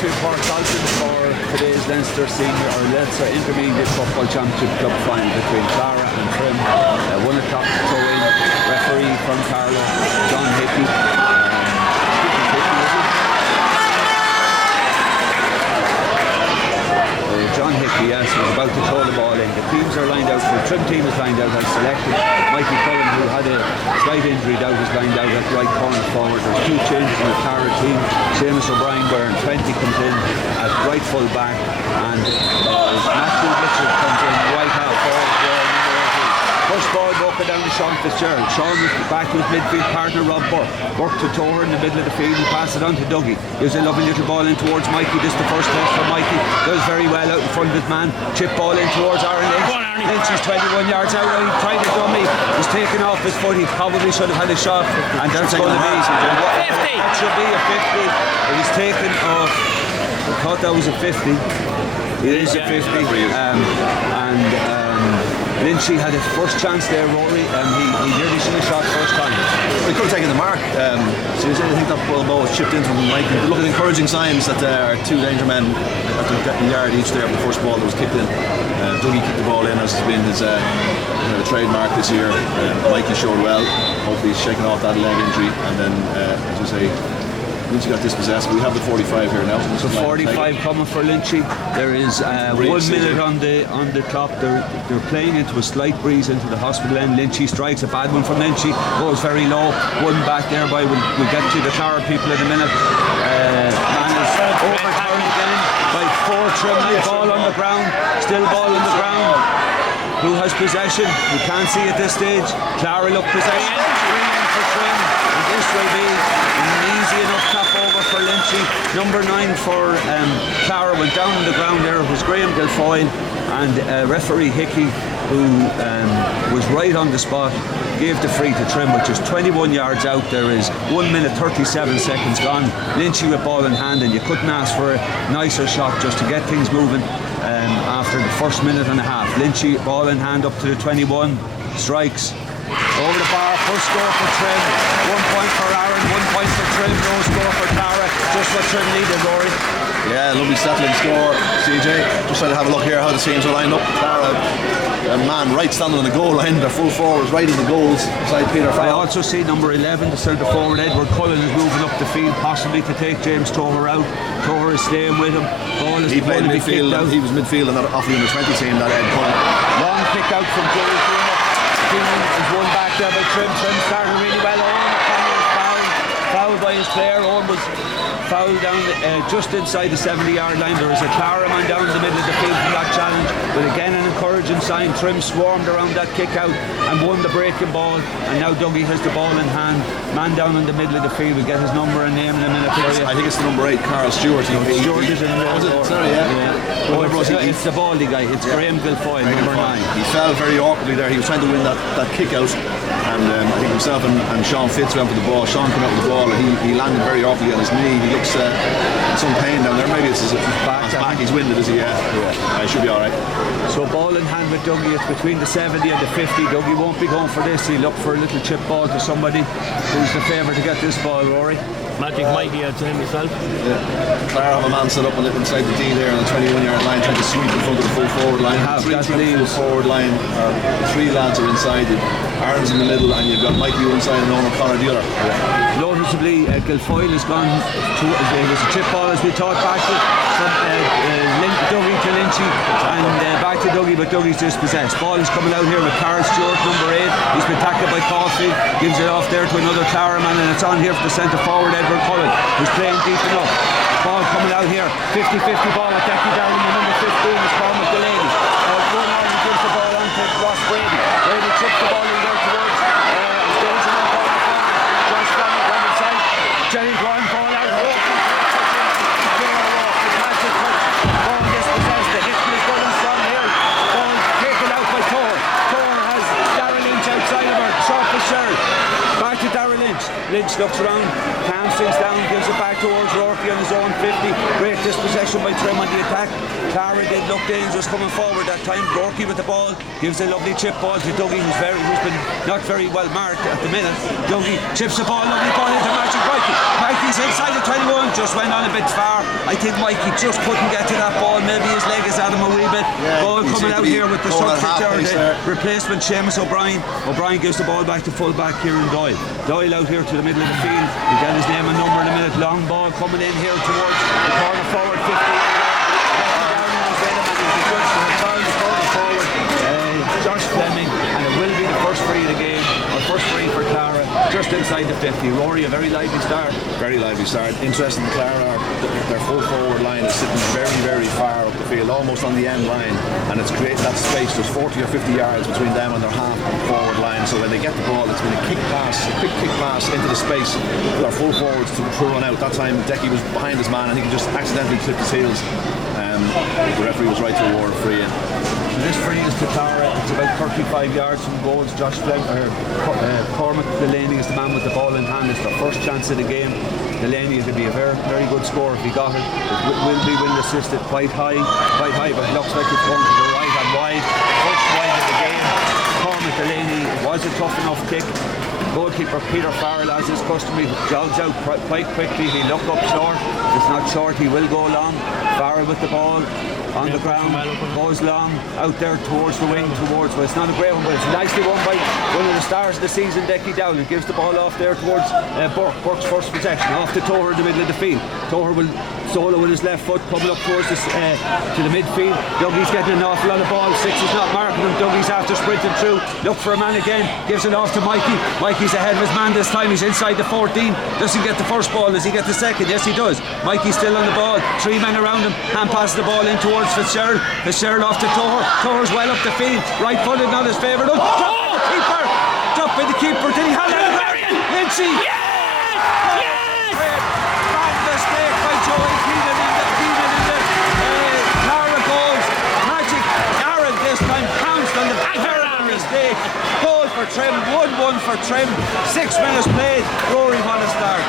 to Port Salton for today's Leinster Senior or Leinster Intermediate Football Championship Club final between Clara and Trim. 1 o'clock throw-in. Referee from Carlo, John Hickey. John Hickey, yes, was about to throw the ball in. The teams are lined out. The Trim team is lined out as selected. Mikey Cullen, who had a slight injury, is lined out at right corner forward. There's 2 changes in the Clara team. Seamus O'Brien wearing 20 comes in at right full back, and Matthew Mitchell comes in right half forward. First ball walking down to Sean Fitzgerald. Sean was back to his midfield partner Rob Burke. Burke to Toher in the middle of the field and pass it on to Dougie. Gives a lovely little ball in towards Mikey. This is the first test for Mikey. Does very well out in front of his man. Chip ball in towards Aaron Lynch. Lynch is 21 yards out. He tried a dummy. He's taken off his foot. He probably should have had a shot. And that's going to be 50. That should be a 50. It is taken off. I thought that was a 50. It is a 50. Lynchy had his first chance there, Rory, and he nearly should have shot first time. He could have taken the mark. I think that ball was chipped in from Mike. Look at encouraging signs that there are 2 danger men at the yard each there. The first ball that was kicked in. Dougie kicked the ball in, as has been his the trademark this year. Mikey showed well. Hopefully he's shaking off that leg injury, and then as you say, Lynchy got dispossessed. We have the 45 here now. So 45 coming for Lynchy. There is 1 minute on the clock. They're playing into a slight breeze into the hospital end. Lynchy strikes a bad one from Lynchy. Goes very low. 1 back there by. We'll get to the Clara people in a minute. Man is overturned again by 4 Trim. Ball on the ground. Still ball on the ground. Who has possession? We can't see at this stage. Clara look possession. For Trim. And this will be easy enough tap over for Lynchy. Number 9 for Clara went down on the ground there. It was Graham Guilfoyle, and referee Hickey, who was right on the spot, gave the free to Trim, which is 21 yards out. There is 1 minute 37 seconds gone. Lynchy with ball in hand, and you couldn't ask for a nicer shot just to get things moving after the first minute and a half. Lynchy ball in hand up to the 21, strikes over the bar. First score for Trim. 1 point for Aaron, 1 point for Trim, no score for Clara. Just what Trim needed, Rory. Yeah, lovely settling score, CJ. Just trying to have a look here how the teams are lined up. Clara, a man right standing on the goal line. Their full forwards right in the goals beside Peter Fowler. I also see number 11, the centre forward Edward Cullen, is moving up the field, possibly to take James Toher out. Toher is staying with him. Ball is he played midfield. He was midfield and off the under-20 team. That Ed Cullen. Long kick out from Joey Green. Is 1 back there by Trim. Trim started really well. Owen was fouled by his player. Owen was fouled down just inside the 70-yard line. There was a Clara man down in the middle of the field from that challenge, but again an encouraging sign. Trim swarmed around that kick out and won the breaking ball, and now Dougie has the ball in hand. Man down in the middle of the field. We'll get his number and name in a minute for you. I think it's the number 8, Carl Stewart. Stewart is in the Sorry, yeah. Oh, it's the baldy guy. It's Graham Guilfoyle, number 9. He fell very awkwardly there. He was trying to win that kick out, and I think himself and Sean Fitz went for the ball. Sean came out with the ball, and he landed very awkwardly on his knee. He looks in some pain down there. Maybe it's his back. He's winded, is he? Yeah. He should be all right. So ball in hand with Dougie. It's between the 70 and the 50. Dougie won't be going for this. He'll look for a little chip ball to somebody. Who's the favourite to get this ball, Rory? Magic Mikey, I'd say himself. Yeah. Clara have a man set up a little inside the D there on the 21-yard line, trying to sweep in front of the full forward line. Full forward line. The 3 lads are inside. Aaron's in the middle, and you've got Mikey one side and Owen O'Connor the other. Noticeably, Guilfoyle has gone to it was a chip ball, as we thought, back to Dougie to Lynchy, and back to Dougie, but Dougie's dispossessed. Ball is coming out here with Carl Stewart, number 8. He's been tackled by Caulfield, gives it off there to another Clara man, and it's on here for the centre forward Edward Cullen, who's playing deep enough. Ball coming out here, 50-50 ball at Decky down in the number 15 is Cormac Delaney. One arm gives the ball on to Ross Brady. Brady chips the ball in there towards Josh Fleming on the side. Jenny drawing ball out. Ball dispossessed. The history is going strong here. Ball taken out by Thor. Thor has Darren Lynch outside of her. Short for Sherry. Back to Darren Lynch. Lynch looks around, calms things down, gives it back towards Rourke on his own 50. Great dispossession by Trim on the attack. Clara did look dangerous coming forward that time. Rourke with the ball, gives a lovely chip ball to Dougie, who's been not very well marked at the minute. Dougie chips the ball, lovely ball into Magic Mikey. Mikey's inside the 21, just went on a bit far. I think Mikey just couldn't get to that ball. Maybe his leg is at him a wee bit. Ball coming out here with the substitute replacement, Seamus O'Brien. O'Brien gives the ball back to full back Kieran Doyle. Doyle out here to the middle of the field. We get his name and number in a minute. Long ball coming in here towards the corner forward 50. Josh Fleming, and it will be the first free of the game, or first free for Clara, just inside the 50. Rory, a very lively start. Very lively start. Interesting, Clara, their full forward line is sitting very, very far up the field, almost on the end line, and it's created that space. There's 40 or 50 yards between them and their half forward line, so when they get the ball, it's been a quick kick pass into the space for their full forwards to throw on out. That time, Decky was behind his man, and he just accidentally clipped his heels. The referee was right to award free in. This free is to Clara. It's about 35 yards from goals. Josh Fleming, Cormac Delaney is the man with the ball in hand. It's their first chance of the game. Delaney will be a very, very good score if he got it. It will be wind assisted quite high, but it looks like it's going to the right and wide. First wide of the game. Cormac Delaney, it was a tough enough kick. Goalkeeper Peter Farrell, as is customary, jogs out quite quickly. He look up short. It's not short, he will go long. Farrell with the ball on the ground, goes long out there towards the wing, well, it's not a great one, but it's nicely won by one of the stars of the season, Decky Dowling. Gives the ball off there towards Burke. Burke's first possession, off to Toher in the middle of the field. Toher will solo with his left foot, coming up towards to the midfield. Dougie's getting an awful lot of ball. Six is not marking him. Dougie's after sprinting through. Look for a man again. Gives it off to Mikey. Mikey's ahead of his man this time. He's inside the 14. Doesn't get the first ball. Does he get the second? Yes, he does. Mikey's still on the ball. Three men around him. Hand passes the ball in towards Fitzgerald. Fitzgerald off to Toher. Toher's well up the field. Right footed, not his favourite. Oh, keeper! Top by the keeper. Did he have it? Lynchy! Yes! Bad mistake by Joey Keenan in the Clara goals. Magic Aaron this time pounced on the terrible mistake. Goal for Trim, 1-1 for Trim. 6 minutes played. Rory, what a start.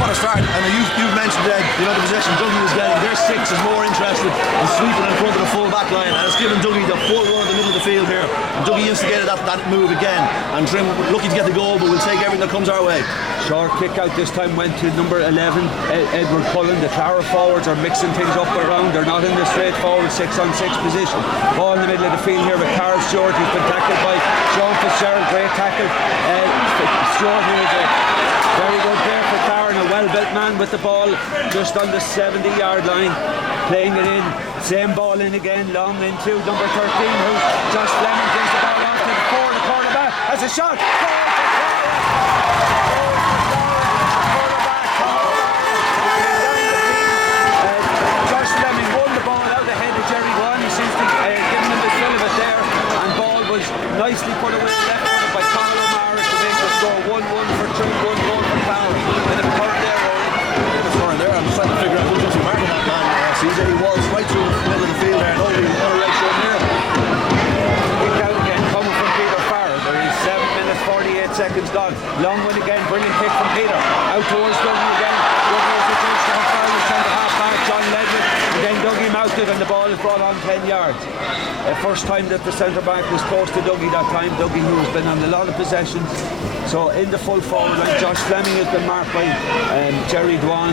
What a start. And you've mentioned the amount of possession Dougie was getting. Their 6 is more interested in sweeping in front of the full back line, and it's given Dougie the full run in the middle of the field here. And Dougie instigated that move again, and Trim lucky to get the goal, but we'll take everything that comes our way. Short kick out this time went to number 11, Edward Cullen. The Clara forwards are mixing things up around. They're not in the straightforward 6-on-6 position. Ball in the middle of the field here with Carl Stewart. He's been tackled by Sean Fitzgerald. Great tackle. Stewart here is a very good there for Clara, and a well-built man with the ball just on the 70-yard line. Playing it in. Same ball in again. Long into number 13, who's Josh Fleming. Gives the ball off to the cornerback. Has a shot. Nicely put away left footed by Conor O'Mara to make the score 1-1 for Trim, 1 goal for Clara. And a turn there, Rory. There, I'm trying to figure out who's going to be marking that man. CJ was right through the middle of the field there. Nobody right shown there. Kick out again, coming from Peter Farrell. There is 7 minutes 48 seconds gone. Long one again, brilliant kick from Peter. Out towards Dougie again. Dougie is against the Farrell, centre half back, John Ledwith. Again, Dougie mounted, and the ball is brought on 10 yards. First time that the centre back was close to Dougie that time. Dougie, who has been on a lot of possessions. So in the full forward line, Josh Fleming has been marked by Jerry Dwan.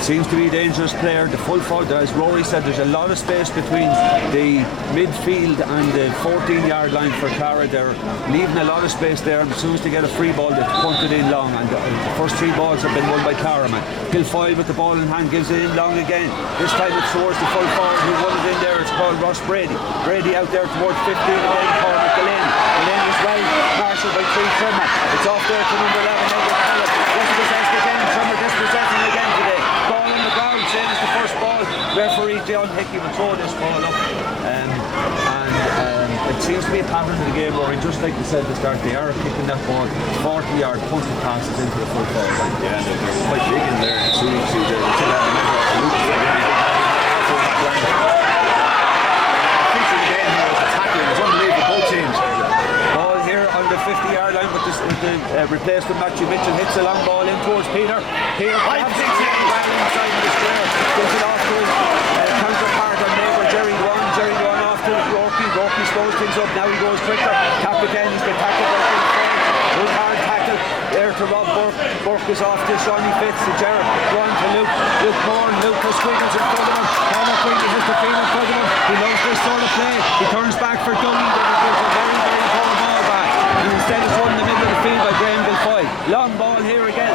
Seems to be a dangerous player. The full forward, as Rory said, there's a lot of space between the midfield and the 14-yard line for Clara. They're leaving a lot of space there, and as soon as they get a free ball, they punt it in long. And the first 3 balls have been won by Clara, man. Kilfoyle with the ball in hand gives it in long again. This time it's towards the full forward who won it in there. It's called Ross Brady. Brady out there towards 15 away in corner. Delaney. Delaney is well marshalled by 3 Trimmer. It's off there to number 11, Edward Cullen. Dispossessed again. Trimmer dispossessing again today. Ball on the ground, same as the first ball. Referee John Hickey will throw this ball up. It seems to be a pattern of the game, Rory. Just like they said at the start, they are kicking that ball 40-yard punted passes into the full forward line. Yeah, they're quite big in there. Replaced with Matthew Mitchell, hits a long ball in towards Peter. Peter grabs it well inside the square, gives it off to his counterpart and neighbour Jerry Dwan. Jerry Dwan off to Rocky. Rocky slows things up. Now he goes quicker. Tap again. He's been tackled by Phil Ford. Good hard tackle there to Rob Burke. Burke is off to Shawnee Fitz. To Gerard. Dwan to Luke. Luke Moore. Luke for Squiggles in front of him. Conor Quigley has the field in front of him. He loves this sort of play. He turns back for Dougie, then he gives a very, very poor ball back. And instead it's run in the middle of the field by Graham Guilfoyle. Long ball here again.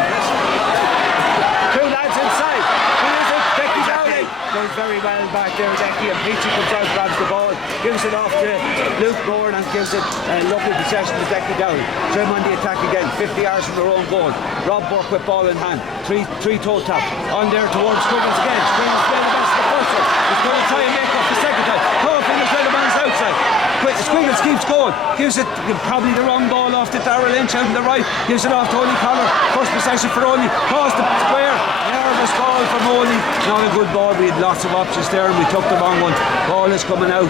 Two lads inside. Who is it? Becky Dowling. Goes very well back there, Becky, and Peachy comes out, grabs the ball, gives it off to Luke Bourne and gives it a lovely possession to Becky Dowling. Trim on the attack again, 50 yards from their own goal. Rob Burke with ball in hand, three toe tap. On there towards Squiggles again. Squiggles playing the best of the first one. He's going to try and make up the second time. Caulfield is where the man's outside. Squiggles keeps going, gives it probably the wrong ball off to Darrell Lynch out on the right, gives it off to Oli Collar. First possession for Oli, cross the square. Nervous ball from Oli. Not a good ball. We had lots of options there and we took the wrong one. Ball is coming out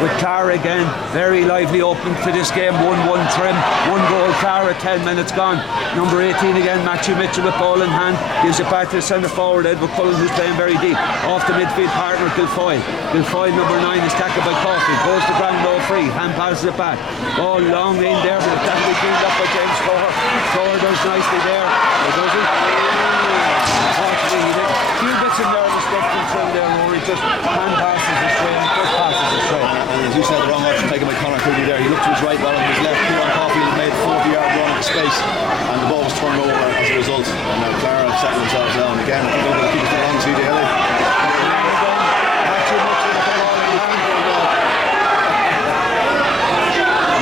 with Clara again. Very lively opening to this game. 1-1 Trim. 1 goal Clara. 10 minutes gone. Number 18 again. Matthew Mitchell with ball in hand. Gives it back to the centre forward Edward Cullen, who's playing very deep. Off the midfield partner Guilfoyle. Guilfoyle number 9 is tackled by Coffey. Goes to ground low free. Hand passes it back. Ball long in there, but that will be cleaned up by James Coher. Coher does nicely there. Does he? A few bits of nervous stuff from Trim there, Rory. Just hand passes astray, just passes astray. And as you said, the wrong option taken by Conor Quigley there. He looked to his right, well on his left. Kieran Caulfield made a 40-yard run into space, and the ball was turned over as a result. And now Clara have settled themselves down again. I think they're going to keep it for long, CJ Hilly.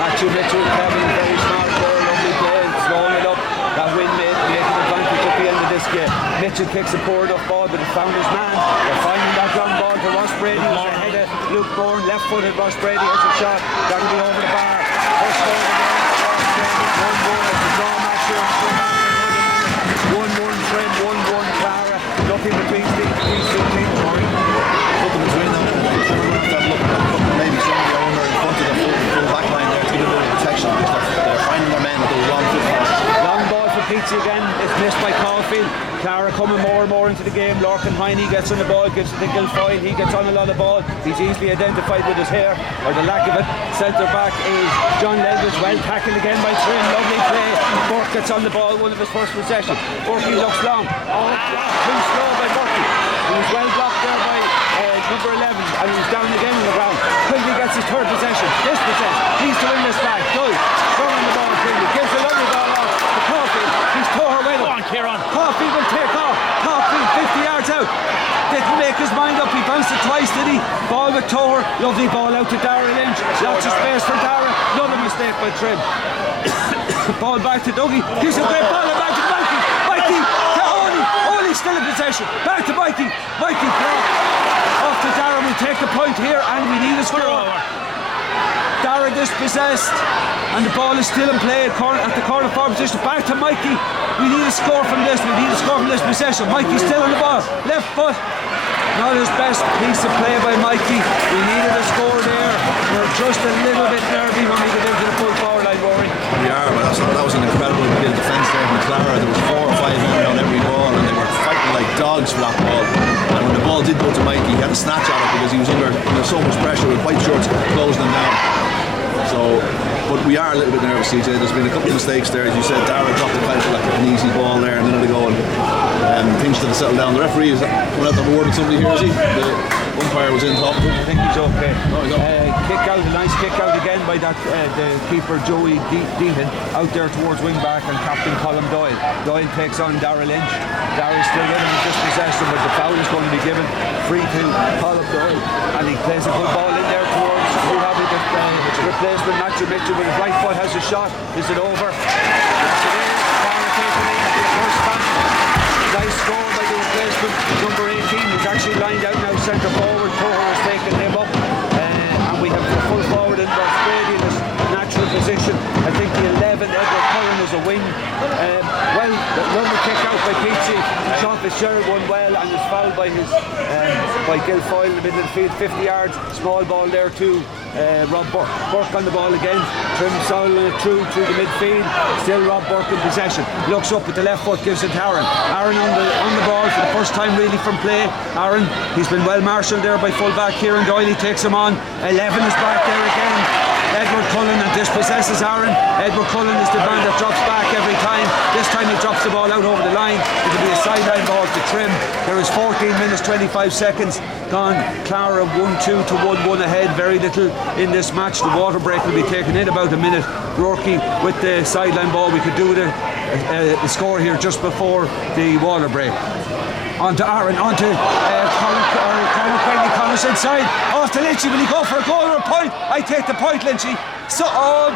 Matthew Mitchell, Kevin, very smart there, lovely play, slowing it up. That win made an advantage at the end of this game. Mitchell kicks a poor enough ball, but he found his man. They're finding that long ball to Ross Brady, who's ahead of Luke Bourne, left-footed Ross Brady has a shot. That'll be over the bar. First goal again, Ross Brady, 1-1. It's a draw match here. 1-1 Trim, 1-1 Clara. Nothing between these two teams. Nothing between them. Maybe somebody over in front of the full back line there to give a bit of protection. They're finding their men with those long foot passes. Long ball for Peachy again. It's missed by Caulfield. Clara coming more and more into the game. Lorcan Hiney gets on the ball, gives it to Guilfoyle. He gets on a lot of ball. He's easily identified with his hair, or the lack of it. Centre back is John Lenders. Well tackled again by Trim. Lovely play. Burke gets on the ball, one of his first possessions. Burke looks long. Oh, too slow by Burke. He was well blocked there by number 11, and he's down again on the ground. Quigley gets his third possession. This possession. He's to win this back. Does. Throwing the ball, Quigley. Gives a lovely ball off to Caulfield. He's tore her away. Go on, Kieran. Caulfield will take off. Caulfield 50 yards out. Didn't make his mind up. He bounced it twice, did he? Ball with Toher. Lovely ball out to Darrell Lynch. Lots of space for Darrell. Another mistake by Trim. Ball back to Dougie. Gives a great ball back to Mikey. Mikey to Oli. Oli still in possession. Back to Mikey. Mikey off to Darrell. We take the point here and we need a score. Darrell dispossessed and the ball is still in play at the corner forward position. Back to Mikey. We need a score from this. We need a score from this possession. Mikey's still on the ball. Left foot. Not his best piece of play by Mikey. We needed a score there. We're just a little bit nervy when we get into the full forward line, Rory. We are, but that was an incredible bit of defence there from Clara. There was 4 or 5 men on every ball and they were fighting like dogs for that ball. And when the ball did go to Mikey, he had to snatch at it because he was under so much pressure. We were quite sure to close them down. So, but we are a little bit nervous, CJ. There's been a couple of mistakes there. As you said, Darrell dropped the title like an easy ball there a minute ago, and things should have settled down. The referee is coming out the board with somebody here, is he? The umpire was in top. I think he's okay. Oh, he's okay. Kick out, a nice kick out again by that the keeper Joey Deehan out there towards wing back, and captain Colin Doyle. Doyle takes on Darrell Lynch. Darrell's still with him in this possession, but the foul is going to be given free to Colin Doyle, and he plays a good ball in there towards replacement Matthew Mitchell with his right foot has a shot. Is it over? Yes it is. Clara taking in for the first time. Nice score by the replacement number 18. He's actually lined out now centre forward. Toho has taken him up, and we have the full forward in Ross Brady in his natural position. I think the 11 Edward Cullen is a wing. Well, the lovely kick out by Peachy. Sean Fitzgerald won well and is fouled by Guilfoyle in the middle of the field. 50 yards. Small ball there too. Rob Burke on the ball again. Trim sounding it through the midfield. Still Rob Burke in possession. Looks up with the left foot, gives it to Aaron. Aaron on the ball for the first time really from play. Aaron, he's been well marshalled there by full-back Kieran Doyle. He takes him on. 11 is back there again. Edward Cullen, and dispossesses Aaron. Edward Cullen is the man that drops back every time. This time he drops the ball out over the line. It'll be a sideline ball to Trim. There is 14 minutes 25 seconds gone. Clara 1-2 to 1-1 ahead. Very little in this match. The water break will be taken in about a minute. Rourke with the sideline ball. We could do the score here just before the water break. On to Aaron, on to Conor Quigley. Connor's inside, off to Lynchy. Will he go for a goal or a point? I take the point, Lynchy. So on.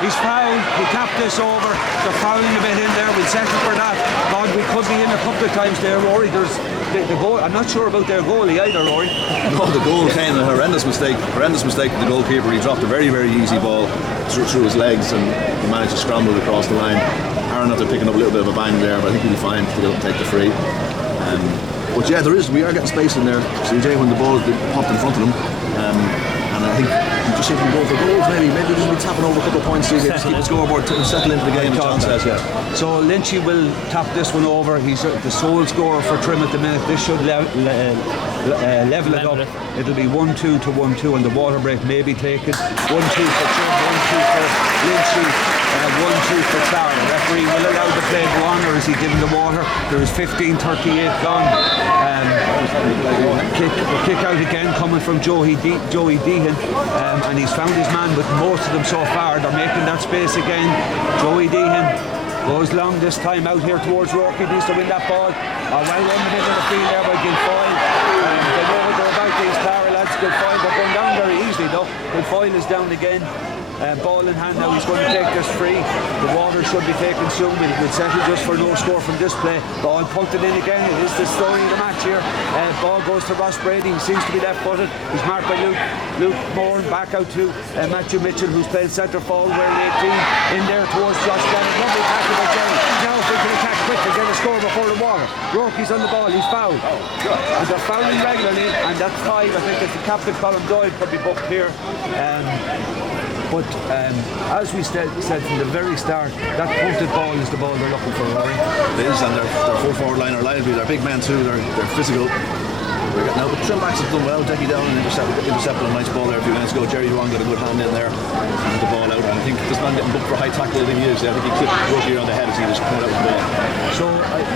He's fouled. He tapped this over. They're fouling a bit in there. We'll settle for that. God, we could be in a couple of times there, Rory. There's the goal. I'm not sure about their goalie either, Rory. No, the goal came a horrendous mistake. Horrendous mistake of the goalkeeper. He dropped a very, very easy ball through his legs and he managed to scramble across the line. Aaron after picking up a little bit of a bang there, but I think he'll be fine to get up and take the free. But yeah, we are getting space in there. CJ, when the ball popped in front of them, and I think you just see if we go for goals, maybe just be tapping over a couple of points, CJ, just keep the scoreboard and settle into the game. John says, yeah. So Lynchy will tap this one over. He's the sole scorer for Trim at the minute. This should level it up. It'll be 1-2 to 1-2, and the water break may be taken. 1-2 for Trim, 1-2 for Lynchy, 1-2 for Clara. The referee will allow the play to go on, or is he giving the water? There is 15:38 gone. Kick out again coming from Joey Deehan, and he's found his man with most of them so far. They're making that space again. Joey Deehan goes long this time out here towards Rourke. He needs to win that ball. Well run the middle of the field there by Guilfoyle. They know what they're about, these Clara lads. Guilfoyle, they're going down very easily though. Guilfoyle is down again. Ball in hand now, he's going to take this free. The water should be taken soon. We'll settle just for no score from this play. Ball punted in again. It is the story of the match here. Ball goes to Ross Brady. He seems to be left-footed. He's marked by Luke Moore. Back out to Matthew Mitchell, who's playing centre forward, wearing 18. In there towards Josh Lennon. Lovely tackle by Jerry. Now if we can attack quick and get a score before the water. Rourke's on the ball. He's fouled. And they're fouling regularly. And that's 5. I think it's the captain, Colin Doyle, could be booked here. But as we said from the very start, that punted ball is the ball they're looking for, Rory. It is, and their full forward line are lively. They're big men too. They're physical. Now, but Trim Max has done well. Decky down and intercepted a nice ball there a few minutes ago. Jerry Duan got a good hand in there and the ball out. And I think this man getting booked for high tackle. I think he is. I think he clipped Rourke on the head as he was coming out with the ball. So,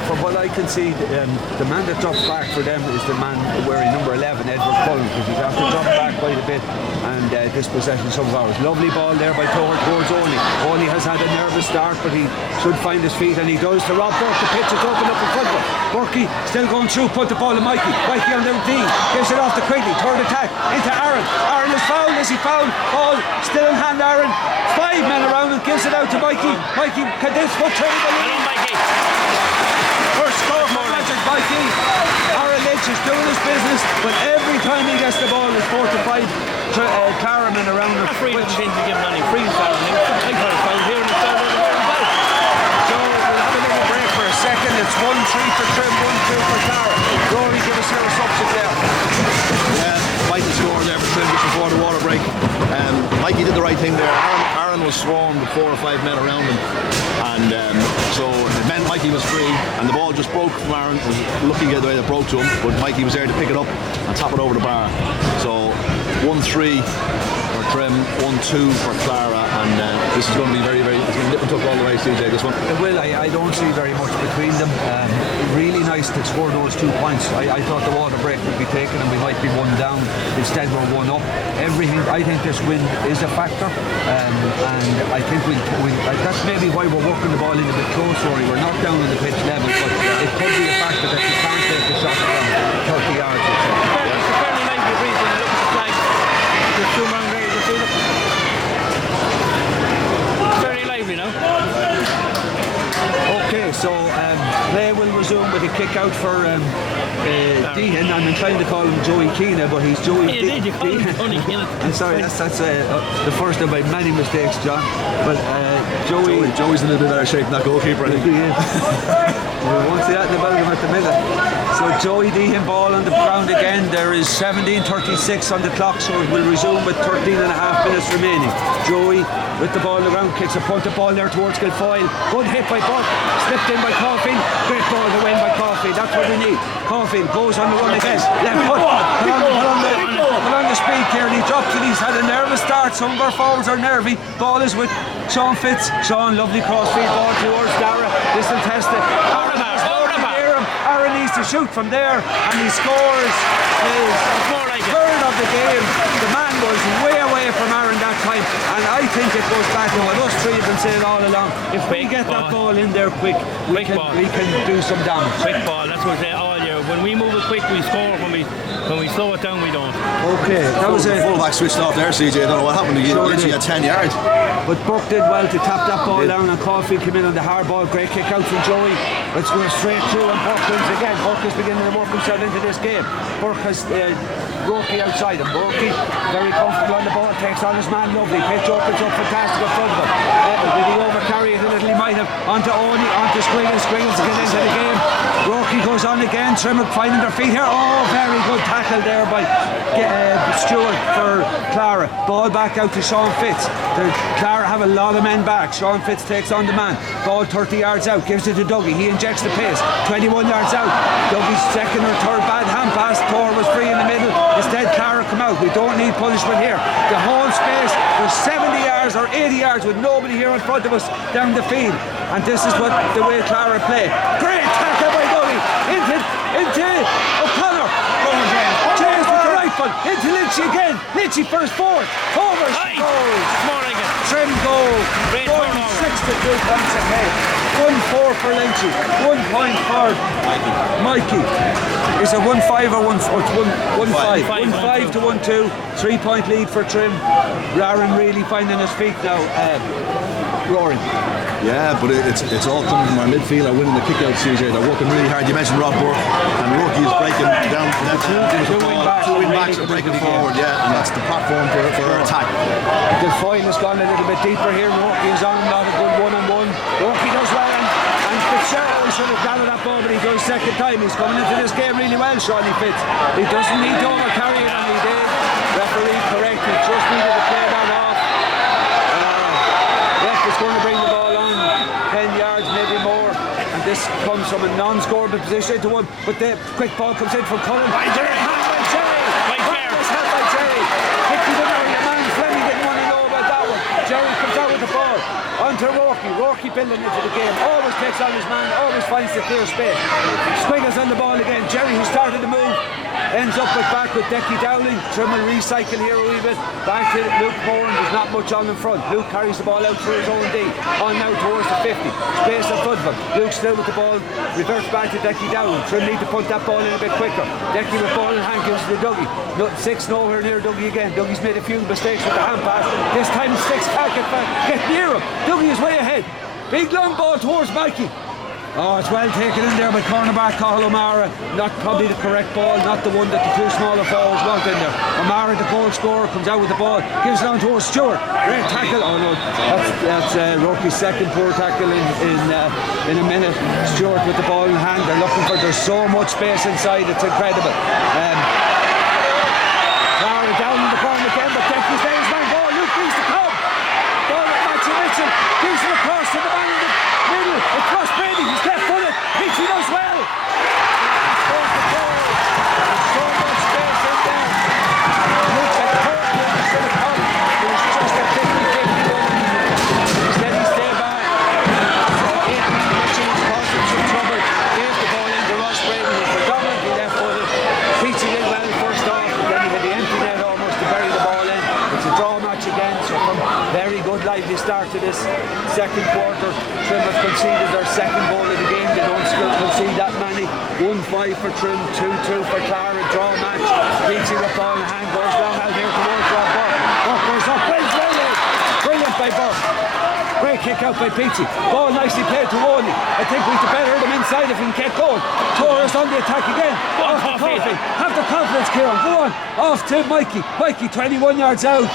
from what I can see, the man that drops back for them is the man wearing number 11, Edward Cullen, because he's after dropping back quite a bit. And this possession some of ours. Lovely ball there by Toher towards Ollie. Ollie has had a nervous start, but he should find his feet, and he does to Rob Burke. The pitch is open up in front of him. Burke still going through, put the ball to Mikey. Mikey on the D, gives it off to Quigley. Third attack into Aaron. Aaron is fouled. Is he fouled? Ball still in hand, Aaron. 5 men around him, gives it out to Mikey. Mikey, can this foot turn the lead? Mikey. First score for Magic Mikey. Aaron Lynch is doing his business, but every time he gets the ball, there's 4 to 5 Clara men around him. Free didn't give him any free foul. I got a foul here and foul over there and back. So we'll have a little break for a second. It's 1-3 for Trim, 1-2 for Clara. Rory, give us your assumption there. Vital score there for Trim just before the water break. Mikey did the right thing there. Aaron was swarmed with 4 or 5 men around him, and so it meant Mikey was free, and the ball just broke from Aaron. It was lucky the way that broke to him, but Mikey was there to pick it up and tap it over the bar. So 1-3 for Trim, 1-2 for Clara, and this is going to be very, very. It's going to nip and tuck all the way, CJ. This one. It will. I don't see very much between them. Really nice to score those 2 points. I thought the water break would be taken and we might be 1 down. Instead, we're 1 up. Everything. I think this win is a factor, and I think that's maybe why we're working the ball in a bit close. Rory, we're not down on the pitch level, but it could be a factor that you can't take the shot around 30 yards. It's a fairly nice breeze when you look at the flag. There's 2 round there, you see it. It's very lively now. Okay, so play will resume with a kick out for Deehan. I'm inclined to call him Joey Keena, but he's Joey You call him Tony Keena. I'm sorry, that's the first of my many mistakes, John. But Joey's in a little bit better shape than that goalkeeper, I think. He is. We won't see that about him at the minute. So Joey Deehan ball on the ground again. There is 17:36 on the clock, so it will resume with 13.5 minutes remaining. Joey with the ball on the ground, kicks a punted ball there towards Guilfoyle. Good hit by Buck, slipped in by Caulfield. Great ball to win by Caulfield. That's what we need. Caulfield goes on the run again. Left foot. Put on the speed here, and he drops it. He's had a nervous start. Some of our forwards are nervy. Ball is with Sean Fitz. Sean, lovely crossfield ball towards Clara. This will test it. Aaron needs to shoot from there, and he scores his More like it. third of the game. The man was way away from Aaron that time, and I think it goes back to what us three have been saying all along. If we get that ball in there quick, we can do some damage. Quick ball, that's what I say all year. When we move it quick, we score. When we slow it down, we don't. Okay, that was The it. fullback switched off there, CJ. I don't know what happened. He literally had 10 yards. But Burke did well to tap that ball down, and Caulfield came in on the hard ball. Great kick out from Joey. Let's go straight through, and Burke wins again. Burke is beginning to work himself into this game. Burke has Roki outside him. Roki very comfortable on the ball, takes on his man, lovely. Pitch opens up fantastic in front of him. Did he overcarry it a little? He might have. Onto Oni, onto Squiggles. Squiggles to get into the game. Roki goes on again. Trimmock finding their feet here. Oh, very good tackle there by Stewart for Clara. Ball back out to Sean Fitz. Clara have a lot of men back. Sean Fitz takes on the man. Ball 30 yards out, gives it to Dougie. He injects the pace. 21 yards out. Dougie's second or third bad hand pass. Thor was free in the middle. Instead, Clara come out. We don't need punishment here. The whole space, there's 70 yards or 80 yards with nobody here in front of us down the field. And this is what the way Clara play. Great tackle by Dougie. Into O'Connor. James with the right foot. Into Lynchy again. Lynchy for his fourth. Over. Goals. More like it. Trim goal. Great 162 points ahead. 1-4 for Lynchy. 1 point for Mikey. Is it 1-5 or 1-5? 1-5 to 1-2. 3 point lead for Trim. Raren really finding his feet now. Roaring. Yeah, but it's all coming from our midfield. Are winning the kick out, CJ. They're working really hard. You mentioned Rob Burke, and Roki is breaking down. Two wing backs are breaking forward, yeah, and that's the platform for our attack. The foil has gone a little bit deeper here. Roki is on, not a good one-on-one. Roki does well, and Fitzgerald should have gathered that ball, but he does second time. He's coming into this game really well, Shawnee Fitz. He doesn't need to overcarry it, and he did. Referee correct. He just needed to play that off. Ref is going to bring the ball on 10 yards, maybe more. And this comes from a non-scoreable position to one. But the quick ball comes in from Cullen. By Jerry. Jerry comes out with the ball onto Roki building into the game, always takes on his man, always finds the clear space. Squiggles on the ball again. Jerry, who started the move, ends up back with Decky Dowling. Trim will recycle here a wee bit. Back to Luke Bourne. There's not much on in front. Luke carries the ball out for his own D. On now towards the 50. Space in front of him. Luke still with the ball. Reverts back to Decky Dowling. Trim need to put that ball in a bit quicker. Decky with ball in hand gives to Dougie. 6 nowhere near Dougie again. Dougie's made a few mistakes with the hand pass. This time 6 can't get near him. Dougie is way ahead. Big long ball towards Mikey. Oh, it's well taken in there by cornerback Cathal O'Mara. Not probably the correct ball, not the one that the two smaller forwards want in there. O'Mara, the goal scorer, comes out with the ball, gives it on towards Stewart. Great tackle. Oh no, that's Roki's second poor tackle in a minute. Stewart with the ball in hand. They're looking for. There's so much space inside. It's incredible. Clara down in the corner again, but Decky's there. His man. Oh, Luke needs to come. Ball at Matthew Mitchell. Gives it across to the man in the middle. Across Brady. He's left footed. Thinks he does well. There's the goal. There's so much space in there. Luke at third one should have come. It was just a 50-50 one. Instead he stayed back. Mitchell was causing some trouble. Gave the ball into Ross Brady, who was predominantly left footed. Peachy did well first off, and then he had the empty net almost to bury the ball in. It's a draw match again, so from very good lively start to this second quarter. Trim have conceded their second goal of the game. They don't still concede that many. 1-5 for Trim, 2-2 for Clara. Draw match. Peachy with ball in hand goes down out here towards Rob Burke. Burke goes up. Brilliant by Burke. Great kick out by Peachy. Ball nicely played to Wally. I think we could better him inside if he can get going. Torres on the attack again. Off the have the confidence, Kieran. Go on. Off to Mikey. Mikey 21 yards out.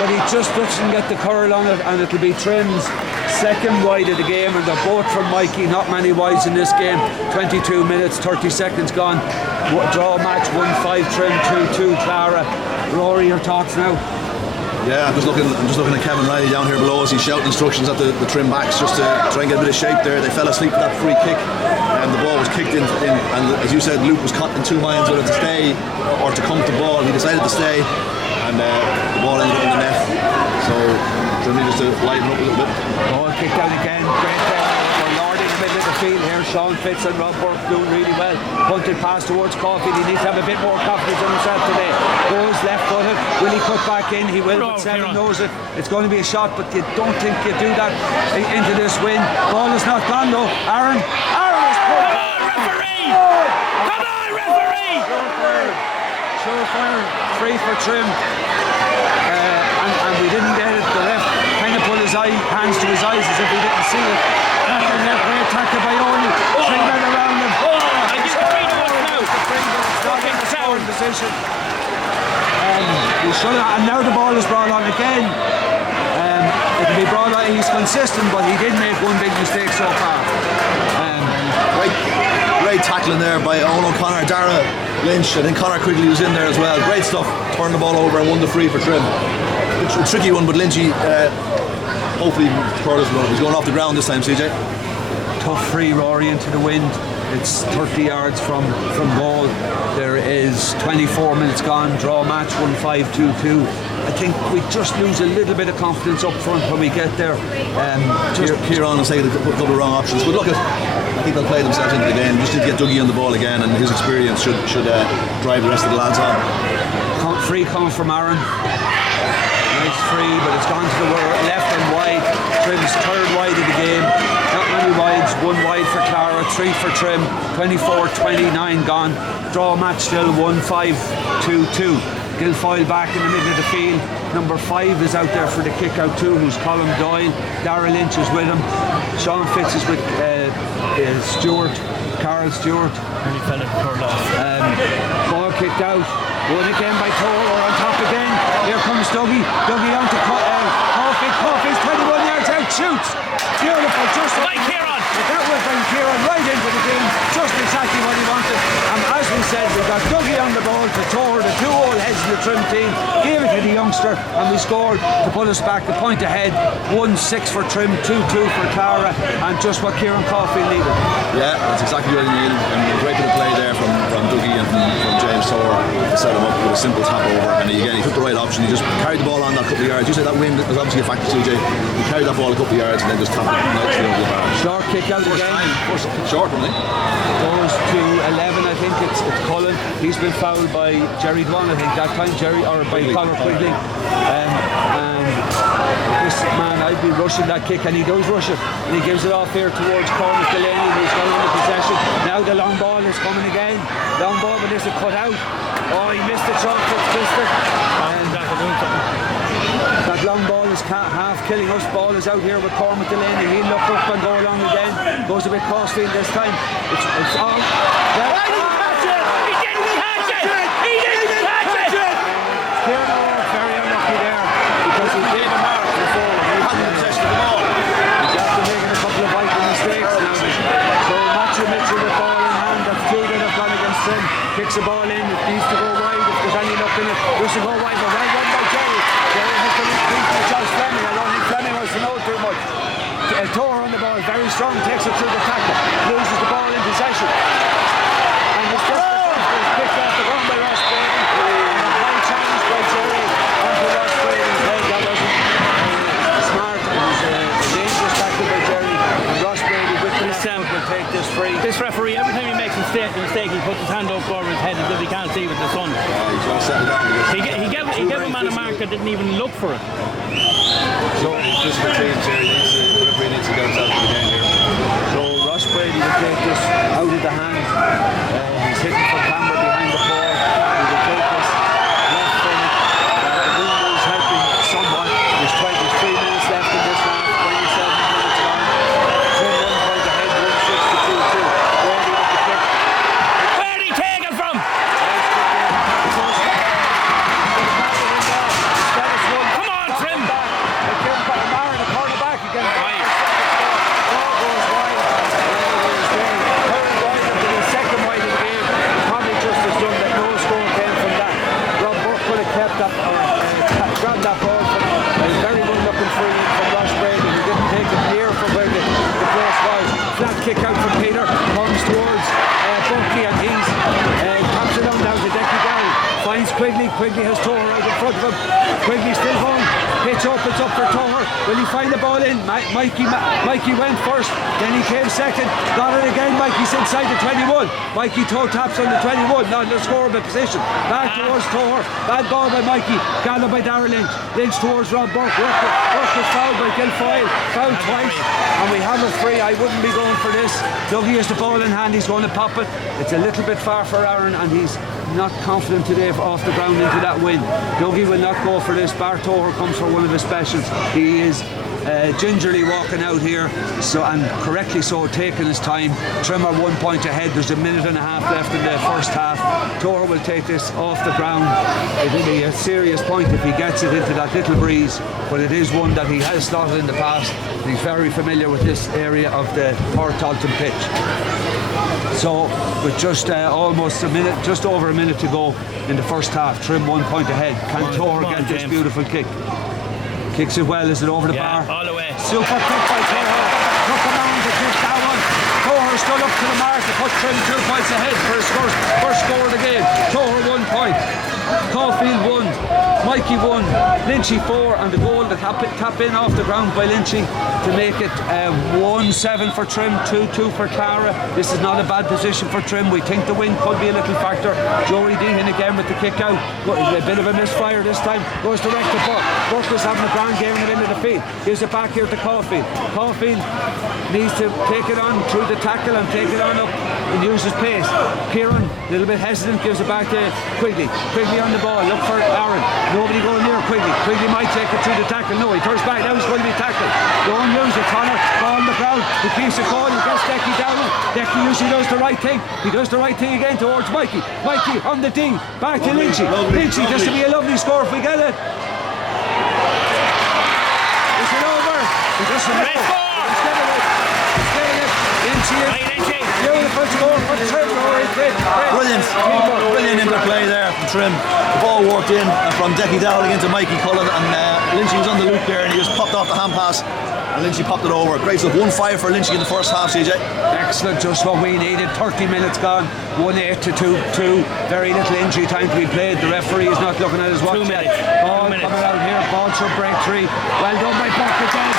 But he just doesn't get the curl on it, and it'll be Trim's second wide of the game, and they're both from Mikey. Not many wides in this game. 22 minutes, 30 seconds gone. Draw match 1-5 Trim, 2-2 Clara. Rory, your thoughts now? Yeah, I'm just looking at Kevin Riley down here below us. He's shouting instructions at the Trim backs just to try and get a bit of shape there. They fell asleep with that free kick, and the ball was kicked in. And as you said, Luke was caught in two minds whether to stay or to come to ball. He decided to stay, and the ball ended up in the net. So Trim needed to lighten up a little bit. Ball kicked out again. Great for Lordy. the middle of the field here. Sean Fitz and Rob Burke doing really well. Punted pass towards Caulfield. He needs to have a bit more confidence in himself today. Goes left footed. Will he cut back in? He will, but Seven knows it. It's going to be a shot, but you don't think you do that into this wind. Ball is not gone though. Aaron is put. Come on, referee! Come on, referee! Surefire. Free for Trim. And we didn't get it. The ref kind of put his hands to his eyes as if he didn't see it. Great tackle by Oli. 3 men around him. I give 3 to 1 now. Fucking scoring position. And now the ball is brought on again. It can be brought on. He's consistent, but he did make one big mistake so far. Great tackling there by Owen O'Connor, Dara Lynch. I think Conor Quigley was in there as well. Great stuff. Turned the ball over and won the free for Trim. It's a tricky one, but Lynchy hopefully Curtis will. He's going off the ground this time, CJ. Tough free, Rory, into the wind. It's 30 yards from goal. There is 24 minutes gone. Draw match 1-5-2-2. I think we just lose a little bit of confidence up front when we get there. Kieran has taken a couple of wrong options, but look, I think they'll play themselves into the game. Just need to get Dougie on the ball again, and his experience should drive the rest of the lads on. Free coming from Aaron. Nice free, but it's gone to the left and wide. Trim's third wide of the game. Not many wides. 1 wide for Clara, 3 for Trim. 24-29 gone. Draw match still 1-5-2-2. Guilfoyle back in the middle of the field. Number 5 is out there for the kick out too, who's Colin Doyle. Dara Lynch is with him. Sean Fitz is with Stewart, Carl Stewart. Ball kicked out. Won again by Thor, on top again. Here comes Dougie. Dougie on to Caulfield. Caulfield's 21 yards out. Shoots. Beautiful. Just By Kieran. that will bring Kieran right into the game. Just exactly what he wanted. And as we said, we got Dougie on the ball to Thor, the 2 old heads of the Trim team. Gave it to the youngster, and we scored to put us back a point ahead. 1-6 for Trim, 2-2 for Clara, and just what Kieran Caulfield needed. Yeah, that's exactly what he needed. And a great bit of play there from Dougie and from James Thor to set him up with a simple tap over. And he took the right option. He just carried the ball on that couple of yards. You say that wind was obviously a factor, CJ. He carried that ball a couple of yards and then just tapped it nicely over the bar. Short kick out again. Short one, Goes to 11, I think it's Cullen. He's been fouled by Jerry Dwan, I think that time, by Conor Quigley. And this man, I'd be rushing that kick, and he does rush it. And he gives it off here towards Cormac Delaney, who's got in the possession. Now the long ball is coming again. Long ball, but this is cut out. Oh, he missed it, Sean Fitz missed it. And that long ball is half killing us. Ball is out here with Cormac Delaney. He'll look up and go along again. Goes a bit crossfield this time. It's on. He didn't catch it! He didn't catch it! Kieran very unlucky there because he gave a mark before. He hadn't possession of the ball. He's after making a couple of vital mistakes now. So Matthew Mitchell with ball in hand. That's 2 that have gone against him. Kicks the ball in. It needs to go wide if there's any luck in it. Just to go wide, but well run by Jerry. Jerry has to beat by Charles Fleming. I don't think Fleming wants to know too much. Thor on the ball, very strong, takes it through the tackle, loses the ball in possession. And it's just picked off the run by Ross Brady. And a high challenge by Jerry onto Ross Brady's leg. That wasn't smart. It was a dangerous tackle by Jerry. And Ross Brady with the left will take this free. This referee, every time he makes a mistake, he puts his hand up over his head as if he can't see with the sun. He's going to settle down. He gave a man a mark that didn't even look for it. So just for teams here, the referee needs to get himself to the game here. So Ross Brady will take this out of the hand. He's hitting for Camber behind the ball. He will take this left footed. The wind is helping somewhat. There's 23 minutes left in this half. 27 minutes gone. 2-1 point ahead. 1-6-2-2. Brady with the kick. Where did he take it from? Come on, Trim! The corner back again. Grabbed that ball from a very good looking free from Ross Brady, who didn't take it near from where the place was. Flat kick out from Peter, comes towards Buckley, and he's taps it on down to Decky down. Finds Quigley. Quigley has Thor out in front of him. Quigley still going. Pitch opens up for Toher. Will he find the ball in? Mikey went first, then he came second. Got it again. Mikey's inside the 21. Mikey toe taps on the 21. Now in the scoreable position. Back towards Toher. Bad ball by Mikey. Gathered by Darrell Lynch. Lynch towards Rob Burke. Burke is fouled by Guilfoyle. Fouled twice. And we have a free. I wouldn't be going for this. Dougie has the ball in hand. He's going to pop it. It's a little bit far for Aaron, and he's not confident today off the ground into that win. Dougie will not go for this. Bart Toher comes for one of his specials. He is gingerly walking out here, and correctly so, taking his time. Trim are 1 point ahead. There's a minute and a half left in the first half. Toher will take this off the ground. It'll be a serious point if he gets it into that little breeze, but it is one that he has slotted in the past. He's very familiar with this area of the Portalton pitch. So with just almost a minute, just over a minute to go in the first half, Trim 1 point ahead. Can Toher get this beautiful kick? Kicks it well. Is it over the bar? All the way. Super kick by Toher. Took him on to kick that one. Toher stood up to the mark to put Trim 2 points ahead for his first score of the game. Toher 1 point. Caulfield 1. Mikey 1. Lynchy 4. And the goal, the tap in off the ground by Lynchy to make it 1-7 for Trim, 2-2 for Clara. This is not a bad position for Trim. We think the win could be a little factor. Joey Deehan again with the kick out. A bit of a misfire this time. Goes direct to Burke. Burke was having a grand game in the middle of the field. Gives it back here to Caulfield. Caulfield needs to take it on through the tackle and take it on up and use his pace. Kieran, a little bit hesitant, gives it back to Quigley. Quigley on the ball. Look for Aaron. Nobody going near Quigley. Quigley might take it through the tackle. No, he turns back. Now he's going to be tackled. Don't use it, Connor. Ball on the ground. He keeps it going. He gets Decky down. Decky usually does the right thing. He does the right thing again towards Mikey. Mikey on the ding. Back to Lynchy. Lynchy, this will be a lovely score if we get it. Is it over? He doesn't know. He's getting it. He's getting it. Lynchy is beautiful score for Trim. Brilliant interplay there from Trim. The ball worked in from Decky Dowling into Mikey Cullen, and Lynchy was on the loop there, and he just popped off the hand pass, and Lynchy popped it over. Great stuff. 1-5 for Lynchy in the first half, CJ. Excellent, just what we needed. 30 minutes gone. 1-8 to 2-2. Very little injury time to be played. The referee is not looking at his watch. 2 minutes. Ball coming out here. Ball should break 3. Well done by Burke again.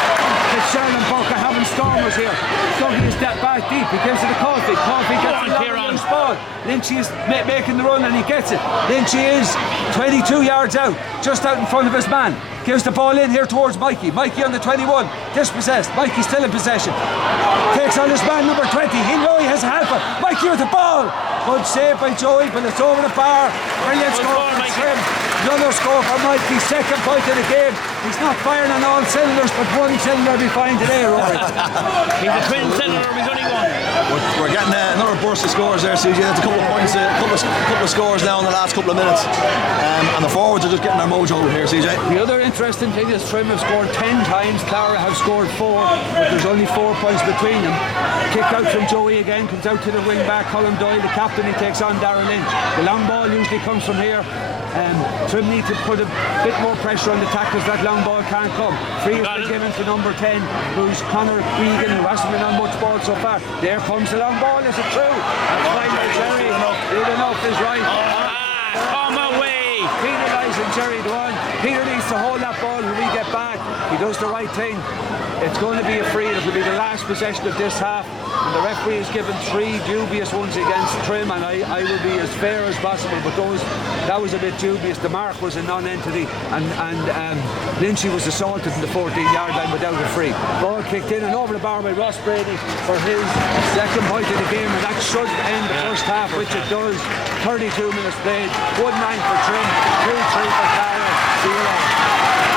Fitzgerald and Burke are having stormers here. Dougie is that back deep. He gives it to Caulfield. Caulfield gets it on loose ball. Lynchy is making the run and he gets it. Lynchy is 22 yards out, just out in front of his man. Gives the ball in here towards Mikey. Mikey on the 21, dispossessed. Mikey still in possession. Takes on his man number 20. He knows he has a helper. Mikey with the ball. Good save by Joey, but it's over the bar. Brilliant score for Trim. Another score for Mikey. Second point of the game. He's not firing on all cylinders, but one cylinder will be fine today, Rory. He's a twin cylinder, he's only one. We're getting another burst of scores there, CJ. That's a couple of points, a couple of scores now in the last couple of minutes. And the forwards are just getting their mojo here, CJ. The other interesting thing is Trim have scored 10 times. Clara have scored 4, but there's only 4 points between them. Kick out from Joey again, comes out to the wing back. Colin Doyle, the captain, he takes on Darrell Lynch. The long ball usually comes from here. Trim need to put a bit more pressure on the tackles. That long ball can't come. Free has been given to number 10, who's Conor Egan, who hasn't been on much ball so far. There comes the long ball. Is it true? That's fine by Jerry. Good enough is right. Come away. Penalising Jerry Dwan. Peter needs to hold that ball when we get back. He does the right thing. It's going to be a free. It will be the last possession of this half. And the referee has given 3 dubious ones against Trim, and I will be as fair as possible, but that was a bit dubious. The mark was a non-entity, and Lynchy was assaulted in the 14-yard line without a free. Ball kicked in and over the bar by Ross Brady for his second point of the game, and that should end the first half, which it does. 32 minutes played, 1-9 for Trim, 2-3 for Clara. See you later.